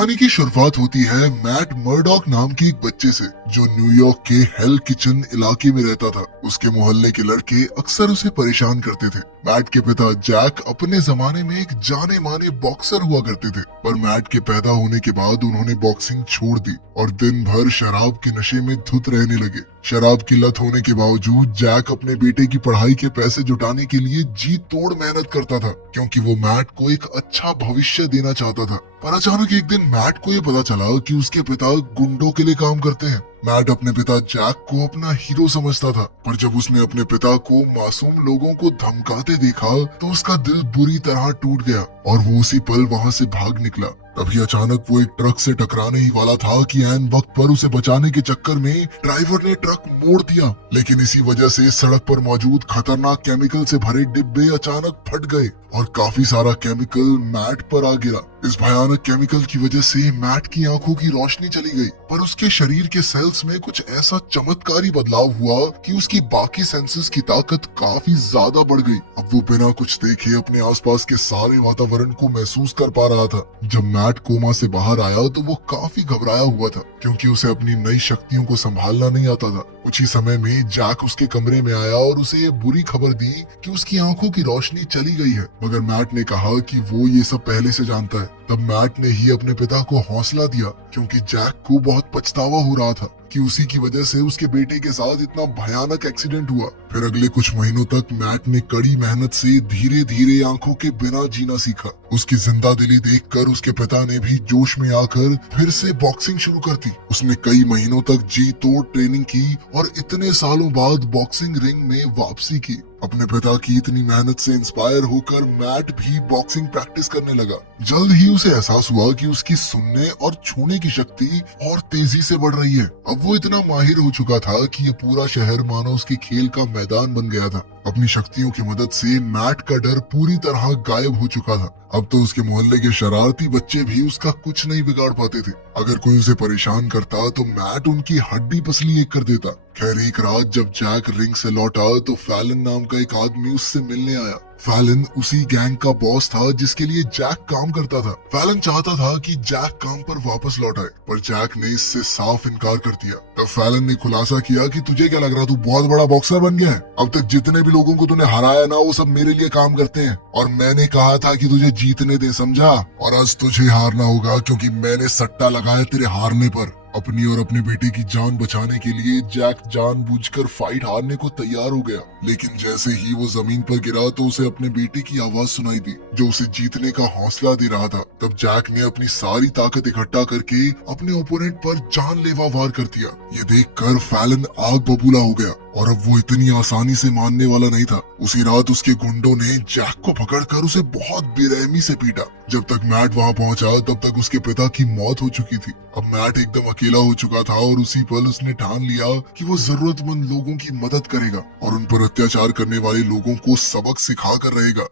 कहानी की शुरुआत होती है मैट मर्डॉक नाम के एक बच्चे से जो न्यूयॉर्क के हेल किचन इलाके में रहता था। उसके मोहल्ले के लड़के अक्सर उसे परेशान करते थे। मैट के पिता जैक अपने जमाने में एक जाने माने बॉक्सर हुआ करते थे, पर मैट के पैदा होने के बाद उन्होंने बॉक्सिंग छोड़ दी और दिन भर शराब के नशे में धुत रहने लगे। शराब की लत होने के बावजूद जैक अपने बेटे की पढ़ाई के पैसे जुटाने के लिए जी तोड़ मेहनत करता था, क्योंकि वो मैट को एक अच्छा भविष्य देना चाहता था। पर अचानक एक दिन मैट को ये पता चला कि उसके पिता गुंडों के लिए काम करते हैं। मैट अपने पिता जैक को अपना हीरो समझता था, पर जब उसने अपने पिता को मासूम लोगों को धमकाते देखा तो उसका दिल बुरी तरह टूट गया और वो उसी पल वहाँ से भाग निकला। तभी अचानक वो एक ट्रक से टकराने ही वाला था कि ऐन वक्त पर उसे बचाने के चक्कर में ड्राइवर ने ट्रक मोड़ दिया, लेकिन इसी वजह से सड़क पर मौजूद खतरनाक केमिकल से भरे डिब्बे अचानक फट गए और काफी सारा केमिकल मैट पर आ गिरा। इस भयानक केमिकल की वजह से मैट की आंखों की रोशनी चली गई, पर उसके शरीर के सेल्स में कुछ ऐसा चमत्कारी बदलाव हुआ कि उसकी बाकी सेंसेस की ताकत काफी ज्यादा बढ़ गई। अब वो बिना कुछ देखे अपने आसपास के सारे वातावरण को महसूस कर पा रहा था। जब मैट कोमा से बाहर आया तो वो काफी घबराया हुआ था, क्योंकि उसे अपनी नई शक्तियों को संभालना नहीं आता था। कुछ ही समय में जैक उसके कमरे में आया और उसे ये बुरी खबर दी कि उसकी आंखों की रोशनी चली गई है, मगर मैट ने कहा कि वो ये सब पहले से जानता है। तब मैट ने ही अपने पिता को हौसला दिया, क्योंकि जैक को बहुत पछतावा हो रहा था कि उसी की वजह से उसके बेटे के साथ इतना भयानक एक्सीडेंट हुआ। फिर अगले कुछ महीनों तक मैट ने कड़ी मेहनत से धीरे धीरे आंखों के बिना जीना सीखा। उसकी जिंदा दिली देखकर उसके पिता ने भी जोश में आकर फिर से बॉक्सिंग शुरू कर दी। उसने कई महीनों तक जी तोड़ ट्रेनिंग की और इतने सालों बाद बॉक्सिंग रिंग में वापसी की। अपने पिता की इतनी मेहनत से इंस्पायर होकर मैट भी बॉक्सिंग प्रैक्टिस करने लगा। जल्द ही उसे एहसास हुआ कि उसकी सुनने और छूने की शक्ति और तेजी से बढ़ रही है। अब वो इतना माहिर हो चुका था कि ये पूरा शहर मानो उसके खेल का मैदान बन गया था। अपनी शक्तियों की मदद से मैट का डर पूरी तरह गायब हो चुका था। अब तो उसके मोहल्ले के शरारती बच्चे भी उसका कुछ नहीं बिगाड़ पाते थे। अगर कोई उसे परेशान करता तो मैट उनकी हड्डी पसली एक कर देता। खैर एक रात जब जैक रिंग से लौटा तो फैलन नाम का एक आदमी उससे मिलने आया। फैलन उसी गैंग का बॉस था जिसके लिए जैक काम करता था। फैलन चाहता था कि जैक काम पर वापस लौट आए, पर जैक ने इससे साफ इनकार कर दिया। तब फैलन ने खुलासा किया कि तुझे क्या लग रहा, तू बहुत बड़ा बॉक्सर बन गया है? अब तक जितने भी लोगों को तूने हराया ना, वो सब मेरे लिए काम करते हैं और मैंने कहा था कि तुझे जीतने दे, समझा? और आज तुझे हारना होगा, क्योंकि मैंने सट्टा लगाया तेरे हारने पर। अपनी और अपने बेटे की जान बचाने के लिए जैक जानबूझकर फाइट हारने को तैयार हो गया, लेकिन जैसे ही वो जमीन पर गिरा तो उसे अपने बेटे की आवाज सुनाई दी जो उसे जीतने का हौसला दे रहा था। तब जैक ने अपनी सारी ताकत इकट्ठा करके अपने ओपोनेंट पर जानलेवा वार कर दिया। ये देखकर फैलन आग बबूला हो गया और अब वो इतनी आसानी से मानने वाला नहीं था। उसी रात उसके गुंडों ने जैक को पकड़कर उसे बहुत बेरहमी से पीटा। जब तक मैट वहां पहुंचा तब तक उसके पिता की मौत हो चुकी थी। अब मैट एकदम अकेला हो चुका था और उसी पल उसने ठान लिया कि वो जरूरतमंद लोगों की मदद करेगा और उन पर अत्याचार करने वाले लोगों को सबक सिखा कर रहेगा।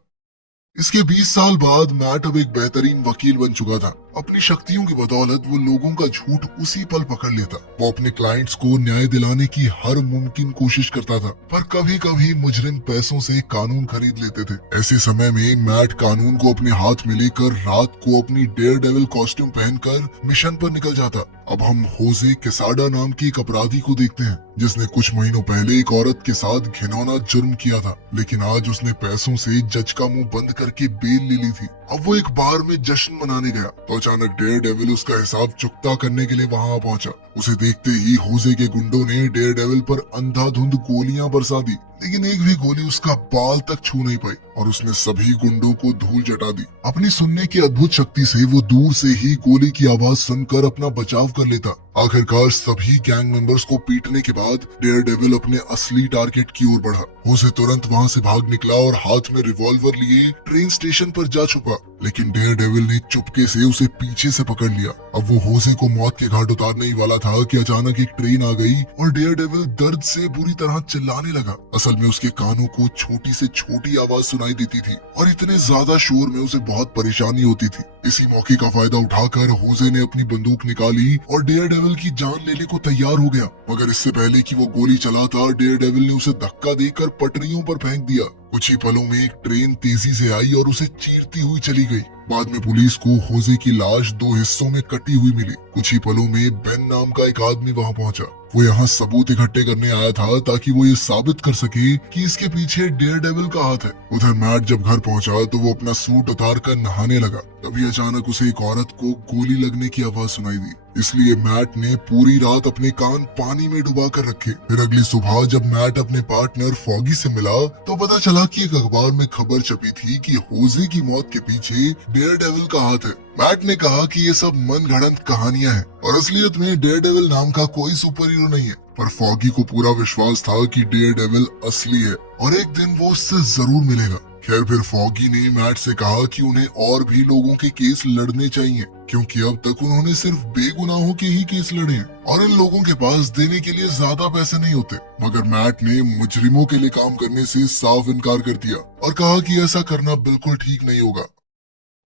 इसके 20 साल बाद मैट अब एक बेहतरीन वकील बन चुका था। अपनी शक्तियों की बदौलत वो लोगों का झूठ उसी पल पकड़ लेता। वो अपने क्लाइंट्स को न्याय दिलाने की हर मुमकिन कोशिश करता था, पर कभी कभी मुजरिम पैसों से कानून खरीद लेते थे। ऐसे समय में मैट कानून को अपने हाथ में लेकर रात को अपनी डेयर डेविल कॉस्ट्यूम पहनकर मिशन पर निकल जाता। अब हम होजे केसाडा नाम की एक अपराधी को देखते हैं जिसने कुछ महीनों पहले एक औरत के साथ घिनौना जुर्म किया था, लेकिन आज उसने पैसों से जज का मुंह बंद करके बेल ले ली थी। अब वो एक बार में जश्न मनाने गया तो अचानक डेयर डेविल उसका हिसाब चुकता करने के लिए वहां पहुंचा। उसे देखते ही होजे के गुंडों ने डेयर डेविल पर अंधाधुंध गोलियां बरसा दी, लेकिन एक भी गोली उसका बाल तक छू नहीं पाई और उसने सभी गुंडों को धूल चटा दी। अपनी सुनने की अद्भुत शक्ति से वो दूर से ही गोली की आवाज सुनकर अपना बचाव कर लेता। आखिरकार सभी गैंग मेंबर्स को पीटने के बाद डेयर डेविल अपने असली टारगेट की ओर बढ़ा। होजे तुरंत वहां से भाग निकला और हाथ में रिवॉल्वर लिए ट्रेन स्टेशन पर जा छुपा, लेकिन डेयर डेविल ने चुपके से उसे पीछे से पकड़ लिया। अब वो होजे को मौत के घाट उतारने ही वाला था कि अचानक एक ट्रेन आ गई और डेयर डेविल दर्द से बुरी तरह चिल्लाने लगा। असल में उसके कानों को छोटी से छोटी आवाज सुनाई देती थी और इतने ज्यादा शोर में उसे बहुत परेशानी होती थी। इसी मौके का फायदा उठाकर होजे ने अपनी बंदूक निकाली और डेयर डेविल की जान लेने को तैयार हो गया, मगर इससे पहले कि वो गोली चलाता, डेयरडेविल ने उसे धक्का देकर पटरियों पर फेंक दिया। कुछ ही पलों में एक ट्रेन तेजी से आई और उसे चीरती हुई चली गई। बाद में पुलिस को होजे की लाश 2 हिस्सों में कटी हुई मिली। कुछ ही पलों में बेन नाम का एक आदमी वहां पहुंचा। वो यहाँ सबूत इकट्ठे करने आया था ताकि वो ये साबित कर सके कि इसके पीछे डेयरडेविल का हाथ है। उधर मैट जब घर पहुंचा तो वो अपना सूट उतार कर नहाने लगा। तभी अचानक उसे एक औरत को गोली लगने की आवाज सुनाई दी। इसलिए मैट ने पूरी रात अपने कान पानी में डुबा कर रखे। फिर अगली सुबह जब मैट अपने पार्टनर फॉगी से मिला तो पता चला कि एक अखबार में खबर छपी थी कि होजे की मौत के पीछे डेयरडेविल का हाथ है। मैट ने कहा कि ये सब मनगढ़ंत कहानियां हैं और असलियत में डेयरडेविल नाम का कोई सुपर हीरो नहीं है। पर फॉगी को पूरा विश्वास था कि डेयरडेविल असली है और एक दिन वो उससे जरूर मिलेगा। खैर फिर फॉगी ने मैट से कहा कि उन्हें और भी लोगों के केस लड़ने चाहिए, क्योंकि अब तक उन्होंने सिर्फ बेगुनाहों के ही केस लड़े हैं और इन लोगों के पास देने के लिए ज्यादा पैसे नहीं होते। मगर मैट ने मुजरिमों के लिए काम करने से साफ इनकार कर दिया और कहा कि ऐसा करना बिल्कुल ठीक नहीं होगा।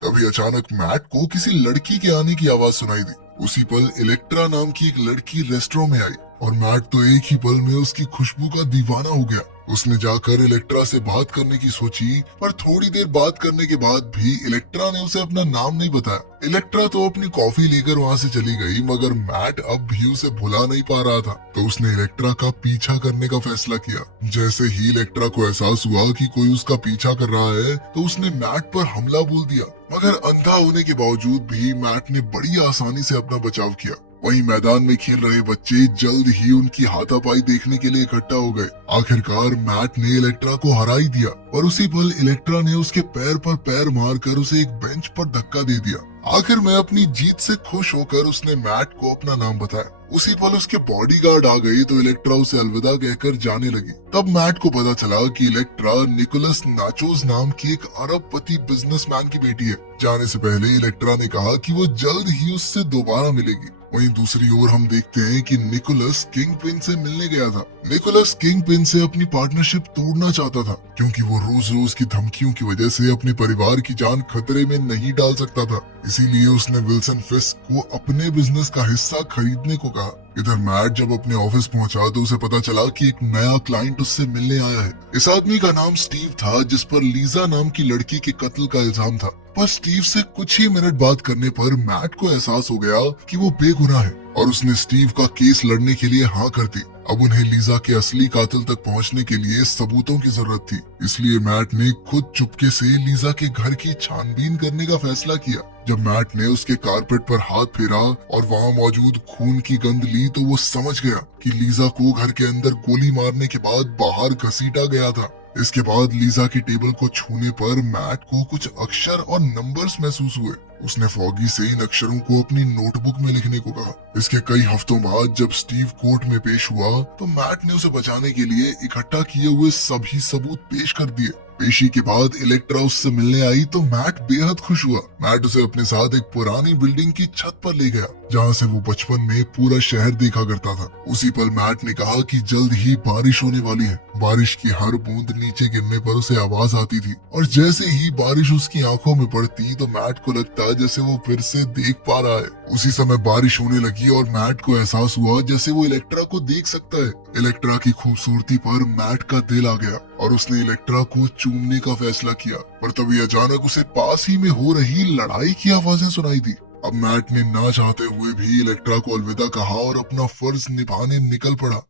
तभी अचानक मैट को किसी लड़की के आने की आवाज सुनाई दी। उसी पल इलेक्ट्रा नाम की एक लड़की रेस्टोरेंट में आई और मैट तो एक ही पल में उसकी खुशबू का दीवाना हो गया। उसने जाकर इलेक्ट्रा से बात करने की सोची, पर थोड़ी देर बात करने के बाद भी इलेक्ट्रा ने उसे अपना नाम नहीं बताया। इलेक्ट्रा तो अपनी कॉफी लेकर वहाँ से चली गई, मगर मैट अब भी उसे भुला नहीं पा रहा था। तो उसने इलेक्ट्रा का पीछा करने का फैसला किया। जैसे ही इलेक्ट्रा को एहसास हुआ कि कोई उसका पीछा कर रहा है तो उसने मैट पर हमला बोल दिया। मगर अंधा होने के बावजूद भी मैट ने बड़ी आसानी से अपना बचाव किया। वहीं मैदान में खेल रहे बच्चे जल्द ही उनकी हाथापाई देखने के लिए इकट्ठा हो गए। आखिरकार मैट ने इलेक्ट्रा को हरा ही दिया और उसी पल इलेक्ट्रा ने उसके पैर पर पैर मारकर उसे एक बेंच पर धक्का दे दिया। आखिर में अपनी जीत से खुश होकर उसने मैट को अपना नाम बताया। उसी पल उसके बॉडीगार्ड आ गए तो इलेक्ट्रा उसे अलविदा कहकर जाने लगी। तब मैट को पता चला कि इलेक्ट्रा निकोलस नाचोस नाम की एक अरबपति बिजनेसमैन की बेटी है। जाने से पहले इलेक्ट्रा ने कहा कि वो जल्द ही उससे दोबारा मिलेगी। वहीं दूसरी ओर हम देखते हैं कि निकोलस किंगपिन से मिलने गया था। निकोलस किंगपिन से अपनी पार्टनरशिप तोड़ना चाहता था, क्योंकि वो रोज रोज की धमकियों की वजह से अपने परिवार की जान खतरे में नहीं डाल सकता था। इसीलिए उसने विल्सन फिस्क को अपने बिजनेस का हिस्सा खरीदने को कहा। इधर मैट जब अपने ऑफिस पहुंचा तो उसे पता चला कि एक नया क्लाइंट उससे मिलने आया है। इस आदमी का नाम स्टीव था, जिस पर लीजा नाम की लड़की के कत्ल का इल्जाम था। पर स्टीव से कुछ ही मिनट बात करने पर मैट को एहसास हो गया कि वो बेगुनाह है और उसने स्टीव का केस लड़ने के लिए हाँ कर दी। अब उन्हें लीजा के असली कातिल तक पहुंचने के लिए सबूतों की जरूरत थी। इसलिए मैट ने खुद चुपके से लीजा के घर की छानबीन करने का फैसला किया। जब मैट ने उसके कारपेट पर हाथ फेरा और वहाँ मौजूद खून की गंध ली तो वो समझ गया कि लीजा को घर के अंदर गोली मारने के बाद बाहर घसीटा गया था। इसके बाद लीजा के टेबल को छूने पर मैट को कुछ अक्षर और नंबर्स महसूस हुए। उसने फॉगी से इन अक्षरों को अपनी नोटबुक में लिखने को कहा। इसके कई हफ्तों बाद जब स्टीव कोर्ट में पेश हुआ तो मैट ने उसे बचाने के लिए इकट्ठा किए हुए सभी सबूत पेश कर दिए। पेशी के बाद इलेक्ट्रा उससे मिलने आई तो मैट बेहद खुश हुआ। मैट उसे अपने साथ एक पुरानी बिल्डिंग की छत पर ले गया, जहाँ से वो बचपन में पूरा शहर देखा करता था। उसी पल मैट ने कहा कि जल्द ही बारिश होने वाली है। बारिश की हर बूंद नीचे गिरने पर उसे आवाज आती थी और जैसे ही बारिश उसकी आंखों में पड़ती तो मैट को लगता जैसे वो फिर से देख पा रहा है। उसी समय बारिश होने लगी और मैट को एहसास हुआ जैसे वो इलेक्ट्रा को देख सकता है। इलेक्ट्रा की खूबसूरती पर मैट का दिल आ गया और उसने इलेक्ट्रा को चूमने का फैसला किया। पर तभी अचानक उसे पास ही में हो रही लड़ाई की आवाजें सुनाई दी। अब मैट ने ना चाहते हुए भी इलेक्ट्रा को अलविदा कहा और अपना फर्ज निभाने निकल पड़ा।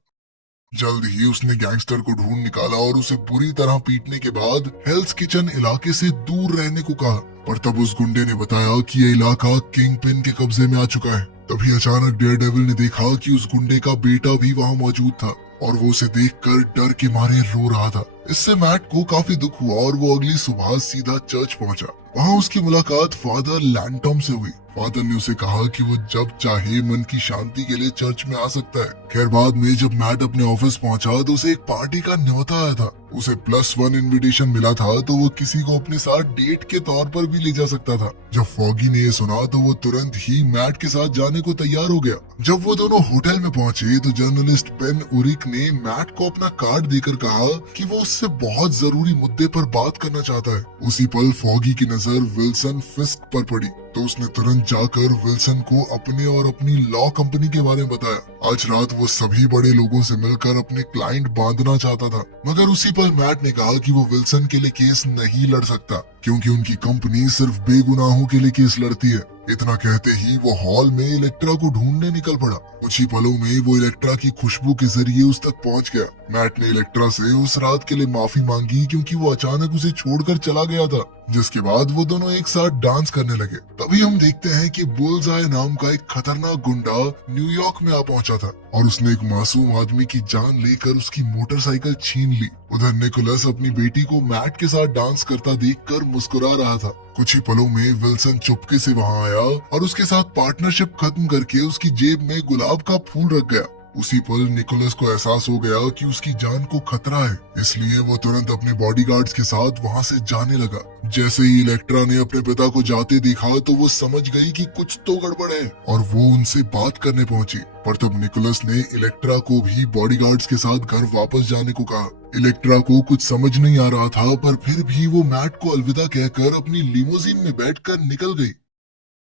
जल्द ही उसने गैंगस्टर को ढूंढ निकाला और उसे बुरी तरह पीटने के बाद हेल्स किचन इलाके से दूर रहने को कहा। पर तब उस गुंडे ने बताया कि ये इलाका किंगपिन के कब्जे में आ चुका है। तभी अचानक डेयरडेविल ने देखा कि उस गुंडे का बेटा भी वहाँ मौजूद था और वो उसे देखकर डर के मारे रो रहा था। इससे मैट को काफी दुख हुआ और वो अगली सुबह सीधा चर्च पहुंचा। वहाँ उसकी मुलाकात फादर लैंटॉम से हुई। फादर ने उसे कहा कि वो जब चाहे मन की शांति के लिए चर्च में आ सकता है। खैर बाद में जब मैट अपने ऑफिस पहुंचा तो उसे एक पार्टी का न्योता आया था। उसे +1 इनविटेशन मिला था तो वो किसी को अपने साथ डेट के तौर पर भी ले जा सकता था। जब फॉगी ने ये सुना तो वो तुरंत ही मैट के साथ जाने को तैयार हो गया। जब वो दोनों होटल में पहुंचे तो जर्नलिस्ट बेन उरिक ने मैट को अपना कार्ड देकर कहा कि वो उससे बहुत जरूरी मुद्दे पर बात करना चाहता है। उसी पल फॉगी की नजर विल्सन फिस्क पर पड़ी तो उसने तुरंत जाकर विल्सन को अपने और अपनी लॉ कंपनी के बारे में बताया। आज रात वो सभी बड़े लोगों से मिलकर अपने क्लाइंट बांधना चाहता था, मगर उसी पल मैट ने कहा कि वो विल्सन के लिए केस नहीं लड़ सकता क्योंकि उनकी कंपनी सिर्फ बेगुनाहों के लिए केस लड़ती है। इतना कहते ही वो हॉल में इलेक्ट्रा को ढूंढने निकल पड़ा। कुछ ही पलों में वो इलेक्ट्रा की खुशबू के जरिए उस तक पहुंच गया। मैट ने इलेक्ट्रा से उस रात के लिए माफी मांगी क्योंकि वो अचानक उसे छोड़कर चला गया था, जिसके बाद वो दोनों एक साथ डांस करने लगे। तभी हम देखते हैं कि बुल्सआई नाम का एक खतरनाक गुंडा न्यूयॉर्क में आ पहुंचा था और उसने एक मासूम आदमी की जान लेकर उसकी मोटरसाइकिल छीन ली। उधर निकोलस अपनी बेटी को मैट के साथ डांस करता देखकर मुस्कुरा रहा था। कुछ ही पलों में विल्सन चुपके से वहां आया और उसके साथ पार्टनरशिप खत्म करके उसकी जेब में गुलाब का फूल रख गया। उसी पल निकोलस को एहसास हो गया कि उसकी जान को खतरा है, इसलिए वो तुरंत अपने बॉडीगार्ड्स के साथ वहां से जाने लगा। जैसे ही इलेक्ट्रा ने अपने पिता को जाते देखा तो वो समझ गई कि कुछ तो गड़बड़ है और वो उनसे बात करने पहुंची। पर तब निकोलस ने इलेक्ट्रा को भी बॉडीगार्ड्स के साथ घर वापस जाने को कहा। इलेक्ट्रा को कुछ समझ नहीं आ रहा था, पर फिर भी वो मैट को अलविदा कहकर अपनी लिमोजिन में बैठकर निकल गई।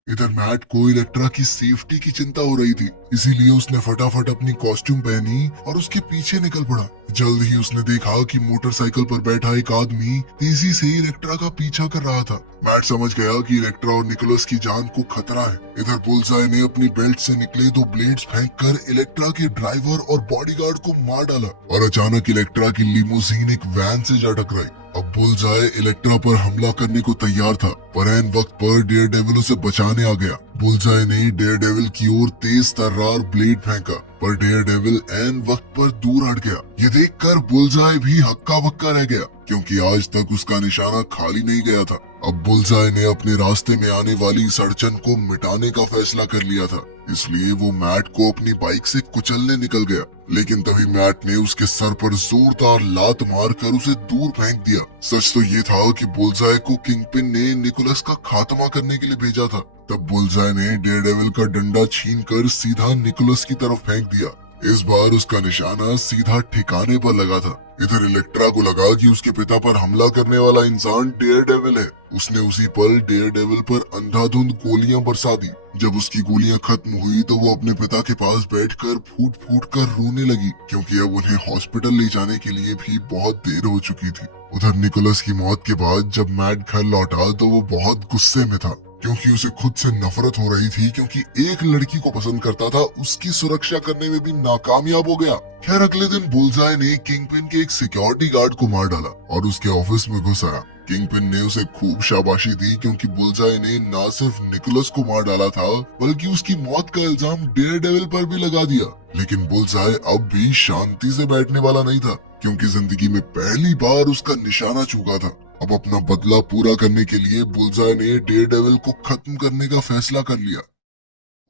इधर मैट को इलेक्ट्रा की सेफ्टी की चिंता हो रही थी, इसीलिए उसने फटाफट अपनी कॉस्ट्यूम पहनी और उसके पीछे निकल पड़ा। जल्द ही उसने देखा कि मोटरसाइकिल पर बैठा एक आदमी तेजी से इलेक्ट्रा का पीछा कर रहा था। मैट समझ गया कि इलेक्ट्रा और निकोलस की जान को खतरा है। इधर बुल्सआई ने अपनी बेल्ट से निकले 2 ब्लेड्स फेंककर इलेक्ट्रा के ड्राइवर और बॉडीगार्ड को मार डाला और अचानक इलेक्ट्रा की लिमोजीन एक वैन से जा टकराई। अब बुल्सआई इलेक्ट्रा पर हमला करने को तैयार था, पर ऐन वक्त पर डेयरडेविल उसे बचाने आ गया। बुल्सआई ने डेयरडेविल की ओर तेज तर्रार ब्लेड फेंका, पर डेयरडेविल ऐन वक्त पर दूर हट गया। ये देखकर बुल्सआई भी हक्का बक्का रह गया, क्योंकि आज तक उसका निशाना खाली नहीं गया था। अब बुल्सआई ने अपने रास्ते में आने वाली इस अड़चन को मिटाने का फैसला कर लिया था, इसलिए वो मैट को अपनी बाइक से कुचलने निकल गया। लेकिन तभी मैट ने उसके सर पर जोरदार लात मारकर उसे दूर फेंक दिया। सच तो ये था कि बुल्सआई को किंगपिन ने निकोलस का खात्मा करने के लिए भेजा था। तब बुल्सआई ने डेयरडेविल का डंडा छीनकर सीधा निकोलस की तरफ फेंक दिया। इस बार उसका निशाना सीधा ठिकाने पर लगा था। इधर इलेक्ट्रा को लगा कि उसके पिता पर हमला करने वाला इंसान डेयरडेविल है। उसने उसी पल डेयरडेविल पर अंधाधुंध गोलियां बरसा दी। जब उसकी गोलियां खत्म हुई तो वो अपने पिता के पास बैठकर फूट फूट कर रोने लगी, क्योंकि अब उन्हें हॉस्पिटल ले जाने के लिए भी बहुत देर हो चुकी थी। उधर निकोलस की मौत के बाद जब मैट घर लौटा तो वो बहुत गुस्से में था, क्योंकि उसे खुद से नफरत हो रही थी, क्योंकि एक लड़की को पसंद करता था, उसकी सुरक्षा करने में भी नाकामयाब हो गया। खैर अगले दिन बुल्सआई ने किंगपिन के एक सिक्योरिटी गार्ड को मार डाला और उसके ऑफिस में घुस आया। किंगपिन ने उसे खूब शाबाशी दी, क्योंकि बुल्सआई ने न सिर्फ निकोलस को मार डाला था, बल्कि उसकी मौत का इल्जाम डेयरडेविल पर भी लगा दिया। लेकिन बुल्सआई अब भी शांति से बैठने वाला नहीं था, क्योंकि जिंदगी में पहली बार उसका निशाना चूका था। अब अपना बदला पूरा करने के लिए बुल्सआई ने डेयरडेविल को खत्म करने का फैसला कर लिया।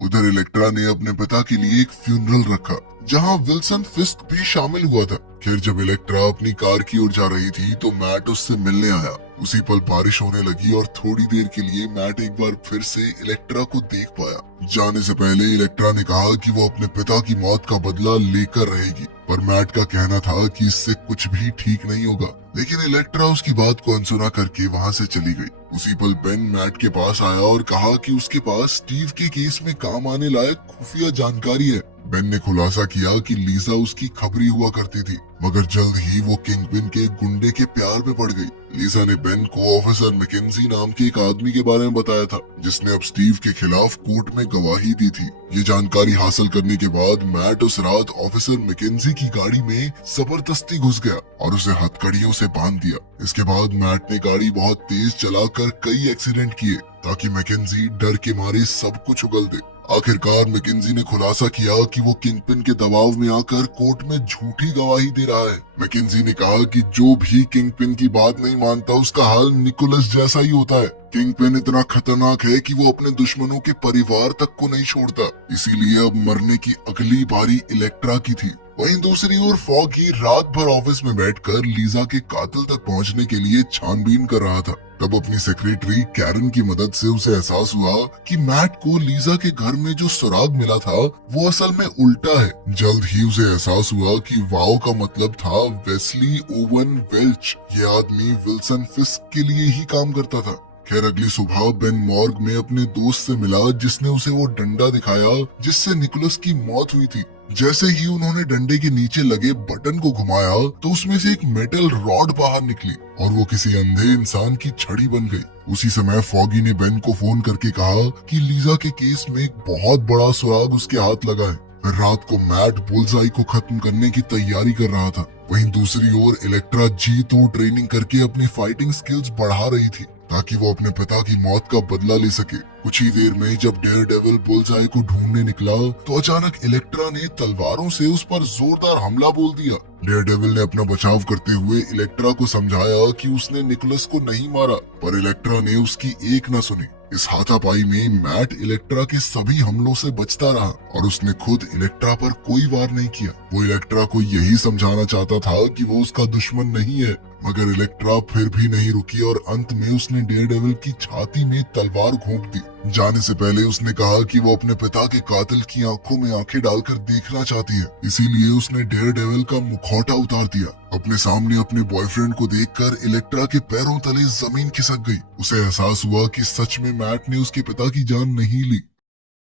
उधर इलेक्ट्रा ने अपने पिता के लिए एक फ्यूनरल रखा, जहां विल्सन फिस्क भी शामिल हुआ था। खैर जब इलेक्ट्रा अपनी कार की ओर जा रही थी तो मैट उससे मिलने आया। उसी पल बारिश होने लगी और थोड़ी देर के लिए मैट एक बार फिर से इलेक्ट्रा को देख पाया। जाने से पहले इलेक्ट्रा ने कहा कि वो अपने पिता की मौत का बदला लेकर रहेगी, पर मैट का कहना था कि इससे कुछ भी ठीक नहीं होगा। लेकिन इलेक्ट्रा उसकी बात को अनसुना करके वहां से चली गई। उसी पल बेन मैट के पास आया और कहा कि उसके पास स्टीव के केस में काम आने लायक खुफिया जानकारी है। बेन ने खुलासा किया कि लीजा उसकी खबरी हुआ करती थी, मगर जल्द ही वो किंगपिन के गुंडे के प्यार में पड़ गई। लीजा ने बेन को ऑफिसर मैकेंजी नाम के एक आदमी के बारे में बताया था, जिसने अब स्टीव के खिलाफ कोर्ट में गवाही दी थी। ये जानकारी हासिल करने के बाद मैट उस रात ऑफिसर मैकेंजी की गाड़ी में जबरदस्ती घुस गया और उसे हथकड़ियों से बांध दिया। इसके बाद मैट ने गाड़ी बहुत तेज चलाकर कई एक्सीडेंट किए, ताकि मैकेंजी डर के मारे सब कुछ उगल दे। आखिरकार मैकेंजी ने खुलासा किया कि वो किंगपिन के दबाव में आकर कोर्ट में झूठी गवाही दे रहा है। मैकेंजी ने कहा कि जो भी किंगपिन की बात नहीं मानता उसका हाल निकोलस जैसा ही होता है। किंगपिन इतना खतरनाक है कि वो अपने दुश्मनों के परिवार तक को नहीं छोड़ता, इसीलिए अब मरने की अगली बारी इलेक्ट्रा की थी। वहीं दूसरी ओर फॉगी रात भर ऑफिस में बैठकर लीजा के कातिल तक पहुंचने के लिए छानबीन कर रहा था। तब अपनी सेक्रेटरी कैरन की मदद से उसे एहसास हुआ कि मैट को लीजा के घर में जो सुराग मिला था वो असल में उल्टा है। जल्द ही उसे एहसास हुआ कि वाओ का मतलब था वेस्ली ओवन वेल्च। ये आदमी विल्सन फिस्क के लिए ही काम करता था। खैर अगली सुबह बेन मॉर्ग में अपने दोस्त से मिला जिसने उसे वो डंडा दिखाया जिससे निकोलस की मौत हुई थी। जैसे ही उन्होंने डंडे के नीचे लगे बटन को घुमाया तो उसमें से एक मेटल रॉड बाहर निकली और वो किसी अंधे इंसान की छड़ी बन गई। उसी समय फॉगी ने बेन को फोन करके कहा कि लीजा के केस में एक बहुत बड़ा सुराग उसके हाथ लगा है। रात को मैट बुलजाई को खत्म करने की तैयारी कर रहा था। वहीं दूसरी ओर इलेक्ट्रा जी तो ट्रेनिंग करके अपनी फाइटिंग स्किल्स बढ़ा रही थी ताकि वो अपने पिता की मौत का बदला ले सके। कुछ ही देर में जब डेयर डेविल बुलजाई को ढूंढने निकला तो अचानक इलेक्ट्रा ने तलवारों से उस पर जोरदार हमला बोल दिया। डेयर डेविल ने अपना बचाव करते हुए इलेक्ट्रा को समझाया कि उसने निकोलस को नहीं मारा, पर इलेक्ट्रा ने उसकी एक न सुनी। इस हाथापाई में मैट इलेक्ट्रा के सभी हमलों से बचता रहा और उसने खुद इलेक्ट्रा पर कोई वार नहीं किया। वो इलेक्ट्रा को यही समझाना चाहता था कि वो उसका दुश्मन नहीं है, मगर इलेक्ट्रा फिर भी नहीं रुकी और अंत में उसने डेयरडेविल की छाती में तलवार घोंप दी। जाने से पहले उसने कहा कि वो अपने पिता के कातिल की आंखों में आंखें डालकर देखना चाहती है, इसीलिए उसने डेयरडेविल का मुखौटा उतार दिया। अपने सामने अपने बॉयफ्रेंड को देखकर इलेक्ट्रा के पैरों तले जमीन खिसक गई। उसे एहसास हुआ कि सच में मैट ने उसके पिता की जान नहीं ली।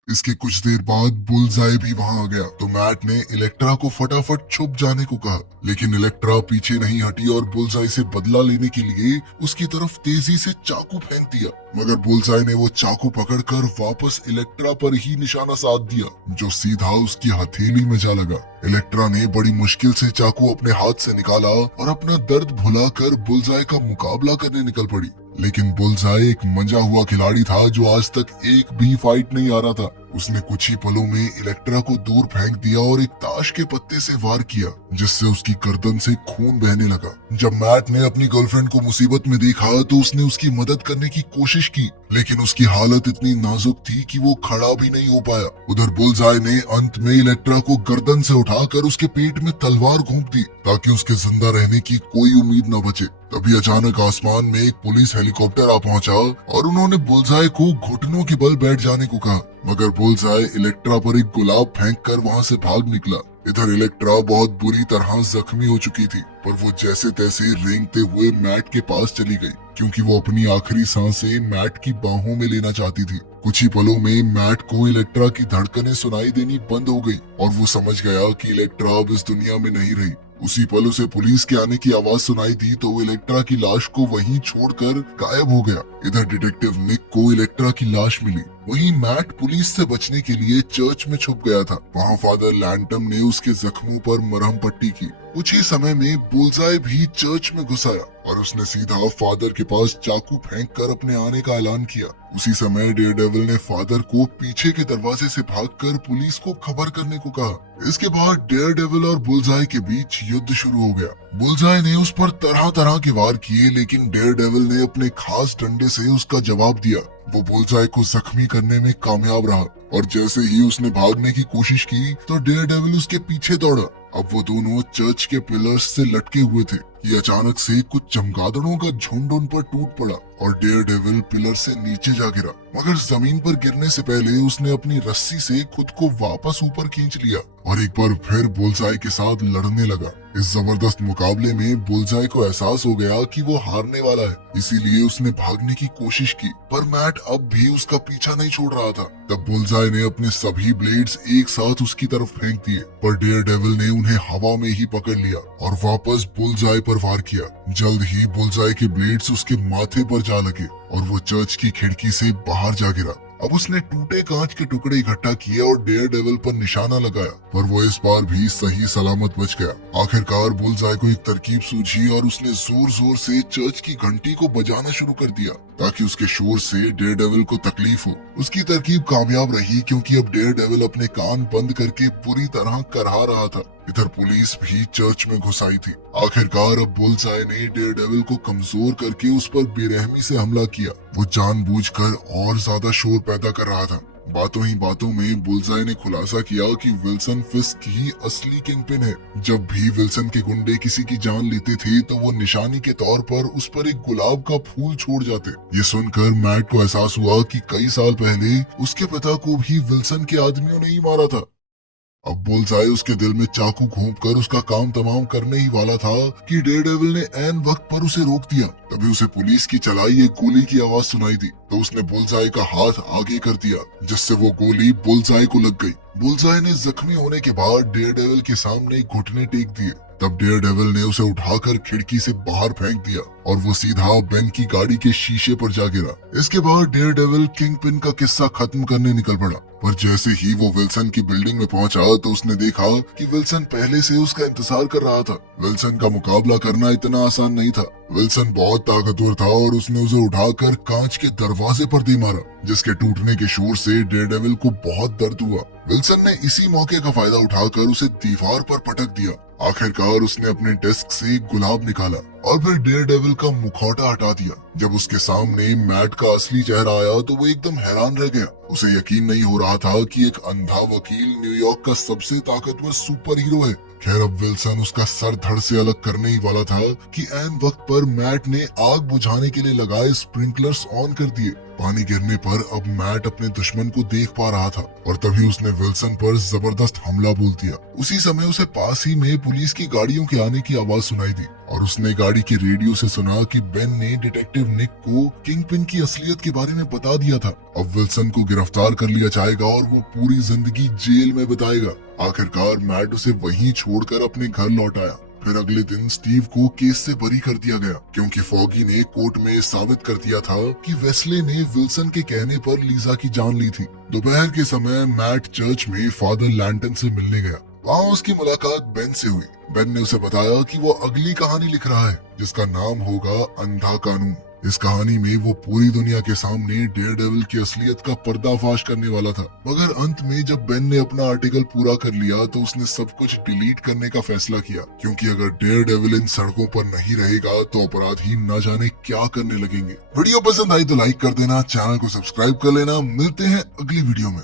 इसके कुछ देर बाद बुलजाई भी वहां आ गया तो मैट ने इलेक्ट्रा को फटाफट छुप जाने को कहा, लेकिन इलेक्ट्रा पीछे नहीं हटी और बुलजाई से बदला लेने के लिए उसकी तरफ तेजी से चाकू फेंक दिया, मगर बुलजाई ने वो चाकू पकड़कर वापस इलेक्ट्रा पर ही निशाना साध दिया जो सीधा उसकी हथेली में जा लगा। इलेक्ट्रा ने बड़ी मुश्किल से चाकू अपने हाथ से निकाला और अपना दर्द भुलाकर बुलजाई का मुकाबला करने निकल पड़ी, लेकिन बुलजाई एक मंजा हुआ खिलाड़ी था जो आज तक एक भी फाइट नहीं आ रहा था। उसने कुछ ही पलों में इलेक्ट्रा को दूर फेंक दिया और एक ताश के पत्ते से वार किया जिससे उसकी गर्दन से खून बहने लगा। जब मैट ने अपनी गर्लफ्रेंड को मुसीबत में देखा तो उसने उसकी मदद करने की कोशिश की, लेकिन उसकी हालत इतनी नाजुक थी कि वो खड़ा भी नहीं हो पाया। उधर बुलजाई ने अंत में इलेक्ट्रा को गर्दन से उठाकर उसके पेट में तलवार घोंप दी ताकि उसके जिंदा रहने की कोई उम्मीद न बचे। तभी अचानक आसमान में एक पुलिस हेलीकॉप्टर आ पहुंचा और उन्होंने बुलजाई को घुटनों के बल बैठ जाने को कहा, मगर बुलजाई इलेक्ट्रा पर एक गुलाब फेंककर वहां से भाग निकला। इधर इलेक्ट्रा बहुत बुरी तरह जख्मी हो चुकी थी, पर वो जैसे तैसे रेंगते हुए मैट के पास चली गई क्योंकि वो अपनी आखिरी सांसें मैट की बाहों में लेना चाहती थी। कुछ ही पलों में मैट को इलेक्ट्रा की धड़कनें सुनाई देनी बंद हो गई और वो समझ गया कि इलेक्ट्रा अब इस दुनिया में नहीं रही। उसी पल उसे पुलिस के आने की आवाज सुनाई दी तो वो इलेक्ट्रा की लाश को वहीं छोड़कर गायब हो गया। इधर डिटेक्टिव निक को इलेक्ट्रा की लाश मिली। वहीं मैट पुलिस से बचने के लिए चर्च में छुप गया था। वहां फादर लैंटम ने उसके जख्मों पर मरहम पट्टी की। कुछ ही समय में बुलजाई भी चर्च में घुस आया और उसने सीधा फादर के पास चाकू फेंककर अपने आने का ऐलान किया। उसी समय डेयरडेविल ने फादर को पीछे के दरवाजे से भागकर पुलिस को खबर करने को कहा। इसके बाद डेयरडेविल और बुलजाई के बीच युद्ध शुरू हो गया। बुलजाई ने उस पर तरह तरह के वार किए, लेकिन डेयरडेविल ने अपने खास डंडे से उसका जवाब दिया। वो बुलजाई को जख्मी करने में कामयाब रहा और जैसे ही उसने भागने की कोशिश की तो डेयरडेविल उसके पीछे दौड़ा। अब वो दोनों चर्च के पिलर्स से लटके हुए थे कि अचानक से कुछ चमगादड़ों का झुंड उन पर टूट पड़ा और डेयरडेविल पिलर से नीचे जा गिरा, मगर जमीन पर गिरने से पहले उसने अपनी रस्सी से खुद को वापस ऊपर खींच लिया और एक बार फिर बुलजाई के साथ लड़ने लगा। इस जबरदस्त मुकाबले में बुलजाई को एहसास हो गया कि वो हारने वाला है, इसीलिए उसने भागने की कोशिश की, पर मैट अब भी उसका पीछा नहीं छोड़ रहा था। तब बुलजाई ने अपने सभी ब्लेड्स एक साथ उसकी तरफ फेंक दिए, पर डेयरडेविल ने उन्हें हवा में ही पकड़ लिया और वापस बुलजाई पर वार किया। जल्द ही बुलजाई के ब्लेड्स उसके माथे पर जा लगे और वो चर्च की खिड़की से बाहर जा गिरा। अब उसने टूटे कांच के टुकड़े इकट्ठा किए और डेयरडेविल पर निशाना लगाया, पर वो इस बार भी सही सलामत बच गया। आखिरकार बुलजाई को एक तरकीब सूझी और उसने जोर जोर से चर्च की घंटी को बजाना शुरू कर दिया ताकि उसके शोर से डेयरडेविल को तकलीफ हो। उसकी तरकीब कामयाब रही क्योंकि अब डेयरडेविल अपने कान बंद करके पूरी तरह करहा रहा था। इधर पुलिस भी चर्च में घुस आई थी। आखिरकार अब बुलजाई ने डेयरडेविल को कमजोर करके उस पर बेरहमी से हमला किया। वो जानबूझकर और ज्यादा शोर पैदा कर रहा था। बातों ही बातों में बुलजाई ने खुलासा किया कि विल्सन फिस्क ही असली किंगपिन है। जब भी विल्सन के गुंडे किसी की जान लेते थे तो वो निशानी के तौर पर उस पर एक गुलाब का फूल छोड़ जाते। ये सुनकर मैट को एहसास हुआ कि कई साल पहले उसके पिता को भी विल्सन के आदमियों ने ही मारा था। अब बुल्सआई उसके दिल में चाकू घोंपकर उसका काम तमाम करने ही वाला था कि डेयरडेविल ने ऐन वक्त पर उसे रोक दिया। तभी उसे पुलिस की चलाई एक गोली की आवाज सुनाई दी, तो उसने बुल्सआई का हाथ आगे कर दिया, जिससे वो गोली बुल्सआई को लग गई। बुल्सआई ने जख्मी होने के बाद डेयरडेविल के सामने घुटने टेक दिए। तब डेयरडेविल ने उसे उठाकर खिड़की से बाहर फेंक दिया और वो सीधा बेन की गाड़ी के शीशे पर जा गिरा। इसके बाद डेयरडेविल किंगपिन का किस्सा खत्म करने निकल पड़ा। पर जैसे ही वो विल्सन की बिल्डिंग में पहुंचा तो उसने देखा कि विल्सन पहले से उसका इंतजार कर रहा था। विल्सन का मुकाबला करना इतना आसान नहीं था। विल्सन बहुत ताकतवर था और उसने उसे उठाकर कांच के दरवाजे पर दे मारा, जिसके टूटने के शोर से डेयरडेविल को बहुत दर्द हुआ। विल्सन ने इसी मौके का फायदा उठाकर उसे दीवार पर पटक दिया। आखिरकार उसने अपने डेस्क से एक गुलाब निकाला और फिर डेयरडेविल का मुखौटा हटा दिया। जब उसके सामने मैट का असली चेहरा आया तो वो एकदम हैरान रह गया। उसे यकीन नहीं हो रहा था कि एक अंधा वकील न्यूयॉर्क का सबसे ताकतवर सुपर हीरो है। खैर, अब विल्सन उसका सर धड़ से अलग करने ही वाला था कि ऐन वक्त पर मैट ने आग बुझाने के लिए लगाए स्प्रिंकलर्स ऑन कर दिए। पानी गिरने पर अब मैट अपने दुश्मन को देख पा रहा था और तभी उसने विल्सन पर जबरदस्त हमला बोल दिया। उसी समय उसे पास ही में पुलिस की गाड़ियों के आने की आवाज सुनाई दी और उसने गाड़ी के रेडियो से सुना कि बेन ने डिटेक्टिव निक को किंगपिन की असलियत के बारे में बता दिया था। अब विल्सन को गिरफ्तार कर लिया जाएगा और वो पूरी जिंदगी जेल में बिताएगा। आखिरकार मैट उसे वहीं छोड़कर अपने घर लौट आया। फिर अगले दिन स्टीव को केस से बरी कर दिया गया, क्योंकि फॉगी ने कोर्ट में साबित कर दिया था कि वेस्ले ने विल्सन के कहने पर लीजा की जान ली थी। दोपहर के समय मैट चर्च में फादर लैंटन से मिलने गया। वहाँ उसकी मुलाकात बेन से हुई। बेन ने उसे बताया कि वो अगली कहानी लिख रहा है, जिसका नाम होगा अंधा कानून। इस कहानी में वो पूरी दुनिया के सामने डेयरडेविल की असलियत का पर्दाफाश करने वाला था। मगर अंत में जब बेन ने अपना आर्टिकल पूरा कर लिया तो उसने सब कुछ डिलीट करने का फैसला किया, क्योंकि अगर डेयरडेविल इन सड़कों पर नहीं रहेगा तो अपराधी न जाने क्या करने लगेंगे। वीडियो पसंद आई तो लाइक कर देना, चैनल को सब्सक्राइब कर लेना। मिलते हैं अगली वीडियो में।